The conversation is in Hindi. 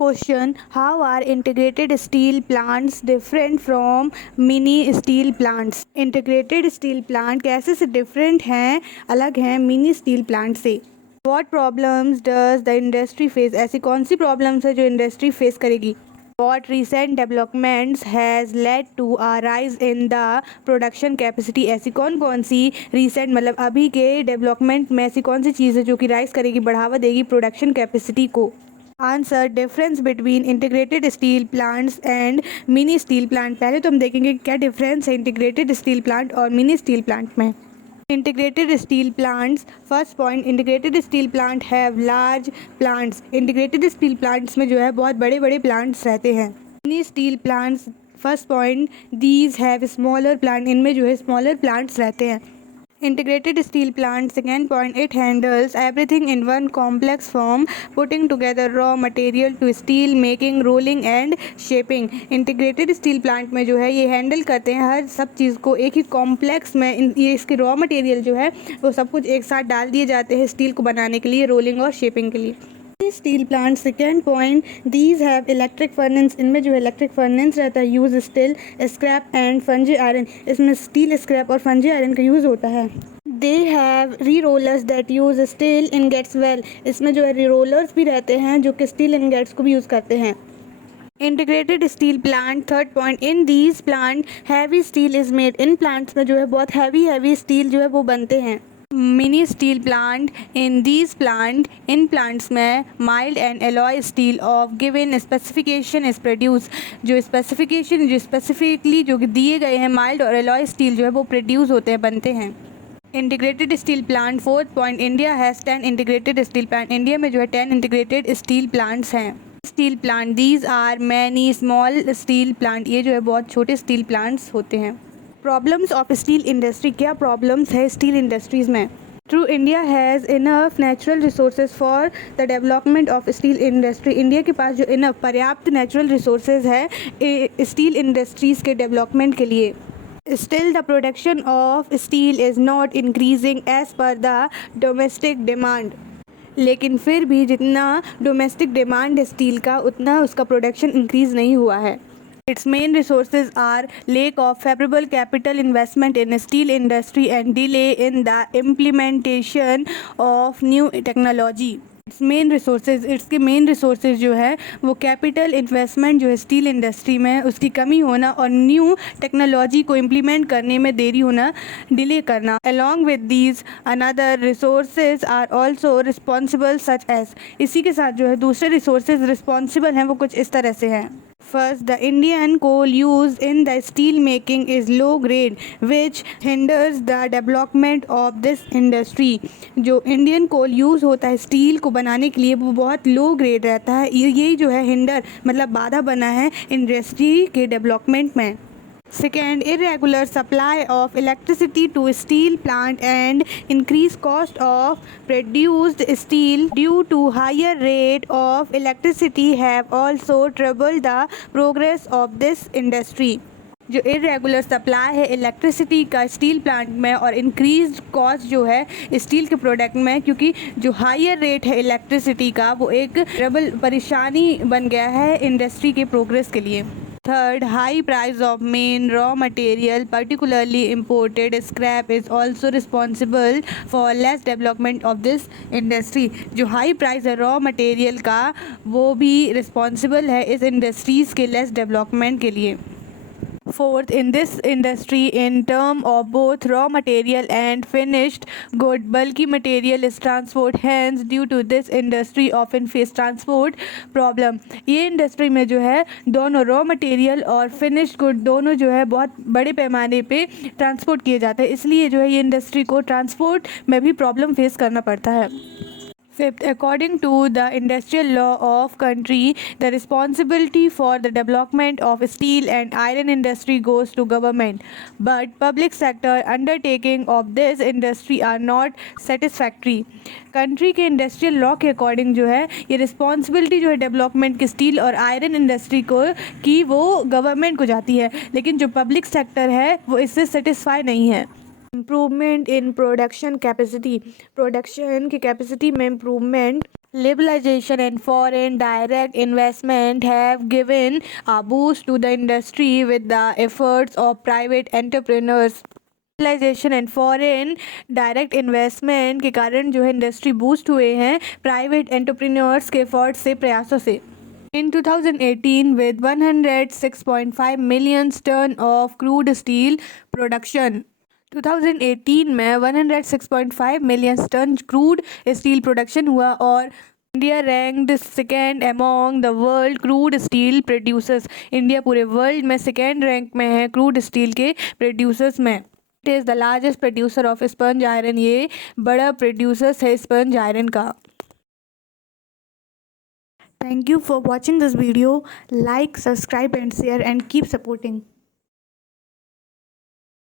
Question: How are integrated steel plants different from mini steel plants? Integrated steel plant कैसे से different हैं, अलग हैं mini steel plant से? What problems does the industry face? ऐसी कौन सी problems है जो industry face करेगी? What recent developments has led to a rise in the production capacity? ऐसी कौन कौन सी recent मतलब अभी के development में ऐसी कौन सी चीज़ है जो कि rise करेगी, बढ़ावा देगी production capacity को? Answer: difference between integrated steel plants and mini steel plant. पहले तो हम देखेंगे क्या डिफरेंस है इंटीग्रेटेड स्टील प्लांट और मिनी स्टील प्लांट में। Integrated steel plants, first point, integrated steel plant have large plants. Integrated steel plants में जो है बहुत बड़े बड़े प्लांट्स रहते हैं। Mini steel plants, first point, these have smaller plant. इनमें जो है स्मॉलर प्लांट्स रहते हैं। Integrated steel plant, second point, it handles everything in one complex form, putting together raw material to steel making, rolling and shaping. Integrated steel plant में जो है ये हैंडल करते हैं हर सब चीज़ को एक ही कॉम्प्लेक्स में। ये इसके रॉ मटेरियल जो है वो सब कुछ एक साथ डाल दिए जाते हैं स्टील को बनाने के लिए, रोलिंग और शेपिंग के लिए। Steel plant, second point, these have electric furnace. इनमें जो है इलेक्ट्रिक फर्नेस रहता है। Use steel scrap and sponge iron. इसमें स्टील स्क्रैप और फंजी आयरन का यूज़ होता है। They have re rollers that use steel ingots well. इसमें जो है री रोलर्स भी रहते हैं जो कि स्टील इनगेट्स को भी यूज़ करते हैं। Integrated steel plant, third point, in these plant heavy steel is made. In plants में जो है बहुत हैवी स्टील जो है वो बनते हैं। Mini steel plant, in these plant, in plants में mild and alloy steel of given specification is produce. जो स्पेसिफिकेशन जो स्पेसिफिकली जो दिए गए हैं माइल्ड और एलॉय स्टील जो है वो प्रोड्यूस होते हैं, बनते हैं। Integrated steel plant, fourth point, India has 10 integrated steel plant. India में जो है 10 इंटीग्रेटेड स्टील प्लांट्स हैं। Steel plant, these are many small steel plant. ये जो है बहुत छोटे स्टील प्लांट्स होते हैं। प्रॉब्लम्स ऑफ स्टील इंडस्ट्री, क्या प्रॉब्लम्स है स्टील इंडस्ट्रीज़ में? True, India has enough natural resources for the development of steel industry. India के पास जो इनफ पर्याप्त नेचुरल रिसोर्सेज है स्टील इंडस्ट्रीज़ के डेवलपमेंट के लिए। Still, the production of steel is not increasing as per the domestic demand. लेकिन फिर भी जितना डोमेस्टिक डिमांड है स्टील का उतना उसका प्रोडक्शन इंक्रीज़ नहीं हुआ है। Its main resources are lack of favorable capital investment in steel industry and delay in the implementation of new technology. इसके मेन रिसोर्सेज जो है वो कैपिटल इन्वेस्टमेंट जो है स्टील इंडस्ट्री में उसकी कमी होना और न्यू टेक्नोलॉजी को इम्प्लीमेंट करने में देरी होना, डिले करना। Along with these another resources are also responsible such as. इसी के साथ जो है दूसरे रिसोर्सेज रिस्पॉन्सिबल हैं, वो कुछ इस तरह से हैं। First, the Indian coal used in the steel making is low grade, which hinders the development of this industry. जो इंडियन कोल यूज़ होता है स्टील को बनाने के लिए वो बहुत लो ग्रेड रहता है। ये जो है हिंडर मतलब बाधा बना है इंडस्ट्री के डेवलपमेंट में। Second, irregular supply of electricity to steel plant and increased cost of produced steel due to higher rate of electricity have also troubled the progress of this industry. जो इरेगुलर सप्लाई है इलेक्ट्रिसिटी का स्टील प्लांट में और इंक्रीज कॉस्ट जो है स्टील के प्रोडक्ट में, क्योंकि जो हायर रेट है इलेक्ट्रिसिटी का वो एक ट्रबल परेशानी बन गया है इंडस्ट्री के प्रोग्रेस के लिए। Third, high price of main raw material, particularly imported scrap, is also responsible for less development of this industry. जो high price है raw material का वो भी responsible है इस industries के less development के लिए। Fourth, in this industry, in term of both raw material and finished good, bulky material is transport. Hence, due to this industry often face transport problem. ये इंडस्ट्री में जो है दोनों रॉ मटेरियल और फिनिश्ड गुड दोनों जो है बहुत बड़े पैमाने पे ट्रांसपोर्ट किए जाते हैं, इसलिए जो है ये इंडस्ट्री को ट्रांसपोर्ट में भी प्रॉब्लम फेस करना पड़ता है। Fifth, according to the industrial law of country, the responsibility for the development of steel and iron industry goes to government, but public sector undertaking of this industry are not satisfactory. Country के इंडस्ट्रियल लॉ के अकॉर्डिंग जो है ये रिस्पॉन्सिबिलिटी जो है डेवलपमेंट की स्टील और आयरन इंडस्ट्री को की वो गवर्नमेंट को जाती है, लेकिन जो पब्लिक सेक्टर है वो इससे सेटिस्फाई नहीं है। Improvement in production capacity, production की कैपेसिटी में improvement Liberalization and foreign direct investment have given a boost to the industry with the efforts of private entrepreneurs. Liberalization and foreign direct investment के कारण जो है इंडस्ट्री बूस्ट हुए हैं प्राइवेट एंटरप्रेन्योर्स के एफर्ट से प्रयासों से. In 2018, with 106.5 million ton of crude steel production, 2018 में 106.5 million ton crude steel production हुआ और India ranked second among the world crude steel producers. India पूरे वर्ल्ड में सेकेंड रैंक में है क्रूड स्टील के प्रोड्यूसर्स में. It is the largest producer of sponge iron. ये बड़ा प्रोड्यूसर्स है स्पंज आयरन का. Thank you for watching this video. Like, subscribe and share and keep supporting.